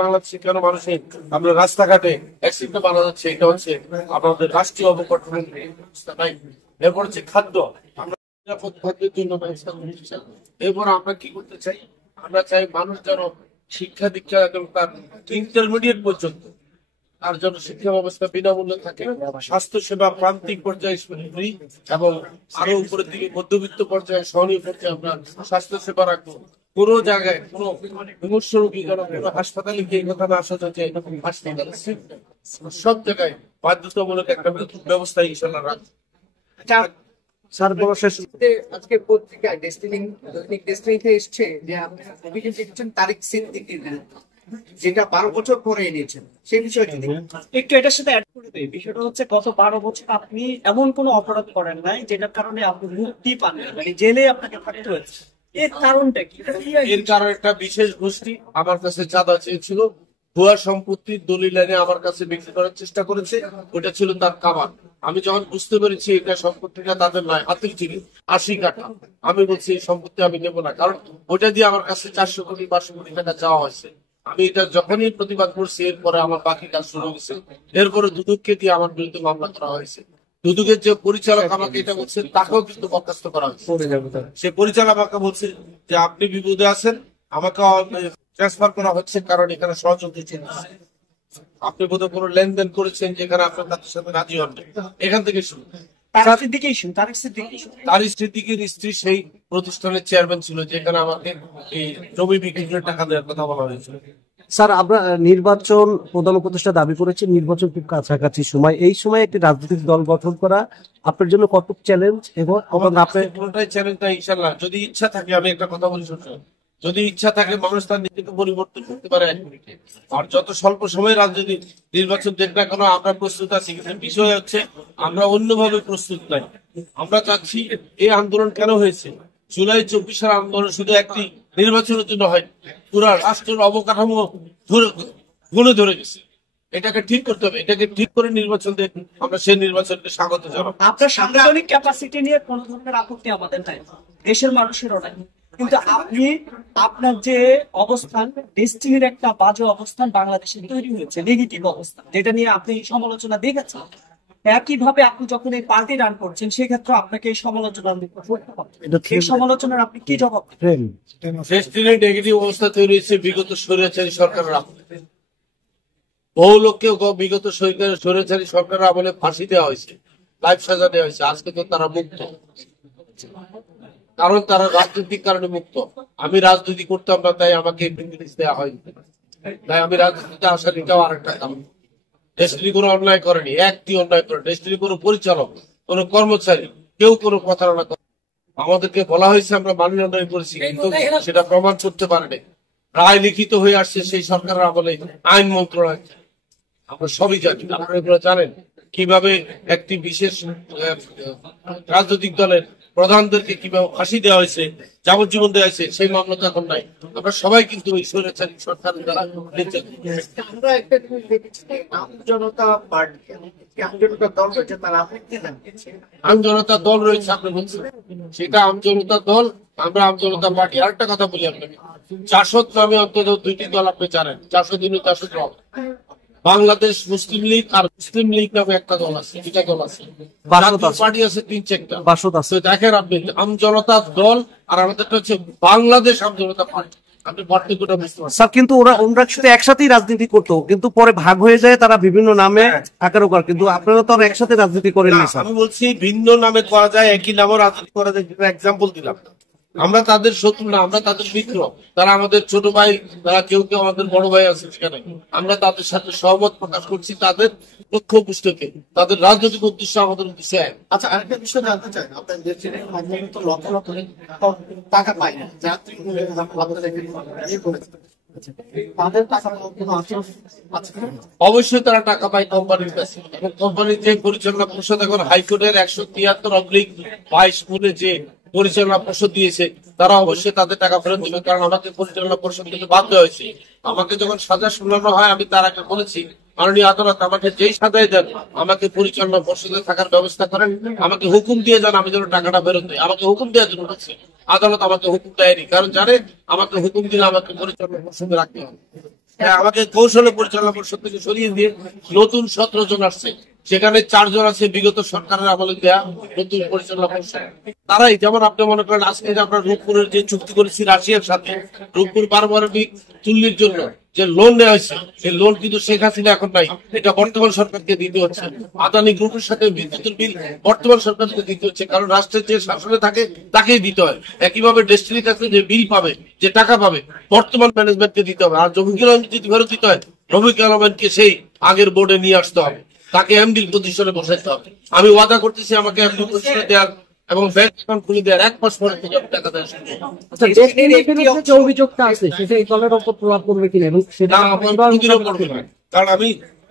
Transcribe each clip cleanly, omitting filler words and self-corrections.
বাংলাদেশে কেন মানুষের আমরা রাস্তাঘাটে অ্যাক্সিডেন্ট বানা যাচ্ছে, এটা হচ্ছে আমাদের রাষ্ট্রীয় অবকাঠামো ব্যবস্থা নাই। এরপর হচ্ছে খাদ্য, আমরা নিরাপদ খাদ্যের জন্য ব্যবস্থা করতে চাই। এরপর আমরা কি করতে চাই, আমরা চাই মানুষ যেন শিক্ষা দীক্ষা এবং তার ইন্টারমিডিয়েট পর্যন্ত তার জন্য শিক্ষা ব্যবস্থা বিনামূল্যে থাকে, স্বাস্থ্য সেবা প্রান্তিক পর্যায়ে ফ্রি, এবং আরো উপরের দিকে মধ্যবিত্ত পর্যায়ে সহনীয় পর্যায়ে আমরা স্বাস্থ্য সেবা রাখবো। কোনো জায়গায় কোনো বিমর্ষ রোগী যেন কোনো হাসপাতালে গিয়ে এই কথা না আসা যে হাসপাতালে সব জায়গায় বাধ্যতামূলক একটা ব্যবস্থা ইনশাল্লাহ রাখবো। স্যার বড় শেষ আজকে পত্রিকায় দৈনিক ডেস্টিনিতে এসছে যে আপনি অভিযোগ লিখেছেন তারিক সিদ্দিকীর বিরুদ্ধে, যেটা 12 বছর পরে এনেছেন, সেই বিষয়টি একটু এটার সাথে অ্যাড করে দেই। বিষয়টা হচ্ছে গত 12 বছর আপনি এমন কোনো অপরাধ করেন নাই যেটার কারণে আপনি মুক্তি পান, মানে জেলে আপনাকে থাকতে হয়েছে। এর কারণটা কি? এর কারণ একটা বিশেষ গোষ্ঠী আমার কাছে চাঁদা চেয়েছিল, ভুয়া সম্পত্তির দলিল এনে আমার কাছে বিক্রি করার চেষ্টা করেছে, ওটা ছিল তার কামান। আমি যখন বুঝতে পেরেছি এটা সম্পত্তিটা তাদের নয়, হাতের ছিল 80 কাঠা, আমি বলছি এই সম্পত্তি আমি নেবো না, কারণ ওটা দিয়ে আমার কাছে 400 কোটি 500 কোটি টাকা চাওয়া হয়েছে। আমি এটা যখনই প্রতিবাদ করছি এরপরে আমার বাকি কাজ শুরু হয়েছে। এরপরে দুদককে দিয়ে আমার বিরুদ্ধে মামলা করা হয়েছে। দুদকের যে পরিচালক আমাকে এটা বলছে তাকেও কিন্তু বরখাস্ত করা হয়েছে। সে পরিচালক আমাকে বলছে যে আপনি বিপদে আছেন, আমাকে ট্রান্সফার করা হচ্ছে কারণ এখানে ষড়যন্ত্র চলছে, আপনি বোধহয় কোনো লেনদেন করেছেন যেখানে আপনার তাদের সাথে রাজি হন। এখান থেকে শুরু। তারিক সিদ্দিকীর স্ত্রী সেই প্রতিষ্ঠানের চেয়ারম্যান ছিল যেখানে আমাকে এই জমি বিক্রির টাকা দেওয়ার কথা বলা হয়েছিল। স্যার, আমরা নির্বাচন প্রধান উপদেষ্টা দাবি করেছি, নির্বাচন খুব কাছাকাছি সময়, এই সময় একটি রাজনৈতিক দল গঠন করা আপনার জন্য কত চ্যালেঞ্জ? এবং পুরোটাই চ্যালেঞ্জ না, ইনশাল্লাহ যদি ইচ্ছা থাকে। আমি একটা কথা বলি, যদি ইচ্ছা থাকে মানুষ তার নিজেকে পরিবর্তন করতে পারে 1 মিনিটে। আর যত স্বল্প সময় রাজনীতি নির্বাচন দেখ না কেন আমরা প্রস্তুত আছি, কিন্তু বিষয় হচ্ছে আমরা অন্যভাবে প্রস্তুত নাই। আমরা চাচ্ছি এই আন্দোলন কেন হয়েছে, জুলাই 24 আন্দোলন শুধু একটি নির্বাচনের জন্য হয়, পুরা রাষ্ট্রের অবকাঠামো গুণে ধরে গেছে। এটাকে ঠিক করতে হবে, এটাকে ঠিক করে নির্বাচন দিয়ে আমরা সেই নির্বাচনকে স্বাগত জানাবো। আপনার সাংগঠনিক ক্যাপাসিটি নিয়ে কোন ধরনের আপত্তি আমাদের নাই, দেশের মানুষেরও নাই, কিন্তু আপনি আপনার যে অবস্থান, ডেস্টিনির একটা বাজে অবস্থান বাংলাদেশে তৈরি হয়েছে, নেগেটিভ অবস্থান, যেটা নিয়ে আপনি সমালোচনা দেখেছেন। একইভাবে আপনি যখন এই পার্টি রান করছেন সেক্ষেত্রে আপনাকে এই সমালোচনা এই সমালোচনার আপনি কি জবাব দেবেন? ডেস্টিনির নেগেটিভ অবস্থা তৈরি হয়েছে বিগত স্বৈরাচারী সরকারের আমলে। বহু লোককে বিগত স্বৈরাচারী সরকারের আমলে ফাঁসি দেওয়া হয়েছে, লাইফ সাজা দেওয়া হয়েছে। আজকে তো তারা মুক্ত, কারণ তারা রাজনৈতিক কারণে মুক্ত। আমি রাজনীতি করতাম না, তাই আমাকে প্রিভিলেজ দেওয়া হয়নি, তাই আমি রাজনীতিতে আসার এটাও আরেকটা কারণ। ডেস্টিনি কোনো অন্যায় করেনি, একটি অন্যায় করে ডেস্টিনি কোনো পরিচালক, কোনো কর্মচারী কেউ কোনো প্রতারণা করে। আমাদেরকে বলা হয়েছে আমরা মানি অন্যায় করেছি, কিন্তু সেটা প্রমাণ করতে পারেনি। রায় লিখিত হয়ে আসছে সেই সরকারের আমলে, আইন মন্ত্রণালয়, আমরা সবই জানি। আপনারা এগুলো জানেন কিভাবে একটি বিশেষ রাজনৈতিক দলের প্রধানদেরকে কিভাবে ফাঁসি দেওয়া হয়েছে, যাবজ্জীবন দেওয়া হয়েছে, সেই মামলা তো এখন নাই। আমরা সবাই কিন্তু ওই স্বৈরাচারী সরকারের দ্বারা আমরা একটা জিনিস দেখেছি, আম জনতা পার্টি, আম জনতা দল রয়েছে, তারা আপত্তি জানিয়েছে। আম জনতা দল রয়েছে আপনি বলছেন, সেটা আম জনতা দল, আমরা আম জনতা পার্টি। আরেকটা কথা বলি আপনাকে, জাসদ নামে অন্তত 2টি দল আপনি জানেন, জাসদ দল, বাংলাদেশ মুসলিম লীগ আর মুসলিম লীগ নামে একটা দল আছে, 2টা দল আছে, পার্টি আছে 3-4টা। দেখেন আপনি আম জনতা দল আর আমাদেরটা হচ্ছে বাংলাদেশ আম জনতা পার্টি, আপনি পার্থক্যটা বুঝতে পারছেন। স্যার, কিন্তু ওরা শুধু একসাথেই রাজনীতি করতো, কিন্তু পরে ভাগ হয়ে যায়, তারা বিভিন্ন নামে আকার ওকার, কিন্তু আপনারা তো একসাথে রাজনীতি করেন না। আমি বলছি ভিন্ন নামে করা যায়, একই নামে রাজনীতি করা যায়। এক্সাম্পল দিলাম, আমরা তাদের শত্রু না, আমরা তাদের মিত্র। তারা আমাদের ছোট ভাই, তারা কেউ কেউ আমাদের বড় ভাই আছে সেখানে। আমরা তাদের সাথে সহমত প্রকাশ করছি, তাদের লক্ষ্য পুষ্টকে, তাদের রাজনৈতিক উদ্দেশ্য আমাদের উদ্দেশ্যে। আচ্ছা, আরেকটা বিষয় জানতে চাই, আপনার দেশের মাধ্যমে তো লক্ষ লক্ষ টাকা পায় না, যাত্রী তাদের টাকা অবশ্যই তারা টাকা পায় কোম্পানির কাছে, এবং কোম্পানির যে পরিচালনা পরিষদ এখন হাইকোর্টের 173/22 বলে যে পরিচালনা পরিষদ দিয়েছে, তারা অবশ্যই তাদের টাকা ফেরত দেবে, কারণ আমাকে পরিচালনা পরিষদ থেকে বাধ্য হয়েছে। আমাকে যখন সাজা শোনানো হয় আমি তার আগে বলেছি, মাননীয় আদালত আমাকে যেই সাজায় দেন আমাকে পরিচালনা পরিষদে থাকার ব্যবস্থা করেন, আমাকে হুকুম দিয়ে যান আমি যেন টাকাটা ফেরত দিই। আমাকে হুকুম দেওয়ার জন্য বলছি, আদালত আমাকে হুকুম দেয়নি, কারণ জানে আমাকে হুকুম দিলে আমাকে পরিচালনা পরিষদে রাখতে হবে। হ্যাঁ, আমাকে কৌশলে পরিচালনা পরিষদ থেকে সরিয়ে দিয়ে নতুন 17 জন আসছে, সেখানে 4 জন আছে বিগত সরকারের আমলে দেয়া নতুন পরিচালনা পরিষদ। তারাই যেমন আপনি মনে করেন আজকে যে আমরা রূপপুরের যে চুক্তি করেছি রাশিয়ার সাথে, রূপপুর পারমাণবিক চুল্লির জন্য যে লোন নেওয়া হয়েছে, সেই লোন কিন্তু শেখ হাসিনা এখন নাই, এটা বর্তমান সরকারকে দিতে হচ্ছে। আদানি গ্রুপের সাথে বিদ্যুতের বিল বর্তমান সরকারকে দিতে হচ্ছে, কারণ রাষ্ট্রের যে শাসনে থাকে তাকেই দিতে হয়। একইভাবে ডেস্টিনি কাছে যে বিল পাবে, যে টাকা পাবে, বর্তমান ম্যানেজমেন্টকে দিতে হবে। আর রফিকুল আলম যদি ফেরত দিতে হয়, রফিকুল আলমকে সেই আগের বোর্ডে নিয়ে আসতে হবে, তাকে এমডি পজিশনে বসাইতে হবে। আমি ওয়াদা করতেছি আমাকে এমডি পজিশনে দেওয়ার এবং ব্যাংক অ্যাকাউন্ট খুলে দেওয়ার 1 মাস পরে থেকে আমি টাকা দেওয়া শুরু করব। আচ্ছা, ডেস্টিনির বিরুদ্ধে যে অভিযোগটা আছে সেটা এই দলের উপর প্রভাব পড়বে কিনা এবং সেটা না, আমার কোনোদিনও পড়বে না। কারণ আমি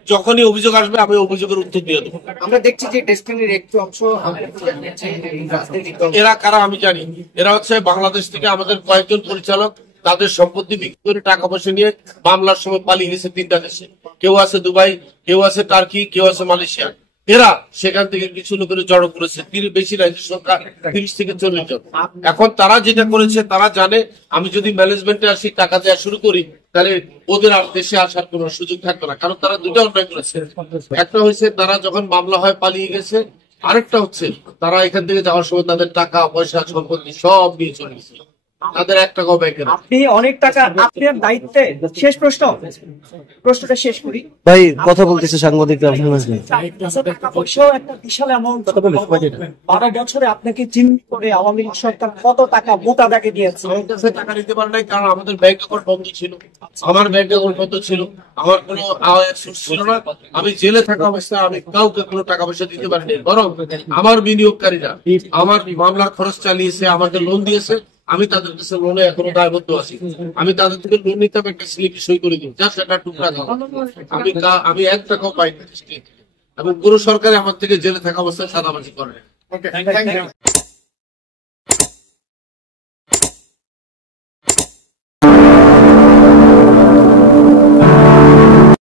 যখনই অভিযোগ আসবে আমি অভিযোগের উত্তর দিয়ে দেবো। আমরা দেখছি যে ডেস্টিনির একটু অংশ রাজনৈতিক দল এরা কারা আমি জানি। এরা হচ্ছে বাংলাদেশ থেকে আমাদের কয়েকজন পরিচালক তাদের সম্পত্তি বিক্রি করে টাকা পয়সা নিয়ে মামলার সময় পালিয়ে গেছে 3টা দেশে। কেউ আছে দুবাই, কেউ আছে টার্কি, কেউ আছে মালয়েশিয়া। এরা সেখান থেকে কিছু লোকের জড়ো করেছে, বেশি রাজ্য সরকার 30 থেকে 40 জন। এখন তারা যেটা করেছে তারা জানে আমি যদি ম্যানেজমেন্টে আসি টাকা দেওয়া শুরু করি, তাহলে ওদের আর দেশে আসার কোনো সুযোগ থাকবে না। কারণ তারা দুটো অন্যায় করেছে। একটা হয়েছে তারা যখন মামলা হয় পালিয়ে গেছে, আরেকটা হচ্ছে তারা এখান থেকে যাওয়ার সময় তাদের টাকা পয়সা সম্পত্তি সব নিয়ে চলে গেছে, তাদের 1 টাকাও ব্যাংকে না। আপনি অনেক টাকা আপনার দায়িত্বে। শেষ প্রশ্নটা শেষ করি ভাই, কথা বলতেছে সাংবাদিকরা। টাকা পয়সাও একটা বিশাল অ্যামাউন্ট। 12 বছরে আপনাকে জিম্মি করে আওয়ামী লীগ সরকার কত টাকা মোটা দাগে দিয়েছে? আমার কাছে টাকা নিতে পারে নাই, কারণ আমাদের ব্যাংক অ্যাকাউন্ট বন্ধ ছিল। আমার ব্যাংক অ্যাকাউন্ট বন্ধ ছিল, আমার কোনো আয়ের সোর্স ছিল না। আমি জেলে থাকা অবস্থায় আমি কাউকে কোনো টাকা পয়সা দিতে পারিনি, বরং আমার বিনিয়োগকারীরা আমার মামলার খরচ চালিয়েছে, আমাকে লোন দিয়েছে। আমি তাদের কাছে লোনে এখনো দায়বদ্ধ আছি। আমি তাদের থেকে লোন নিতাম, একটা স্লিপ সই করে দিই, জাস্ট একটা টুকরা দাও। আমি 1 টাকাও পাইনি। এবং পুরো সরকারে আমার থেকে জেলে থাকা অবস্থায় চাঁদাবাজি করে। Okay, thank you.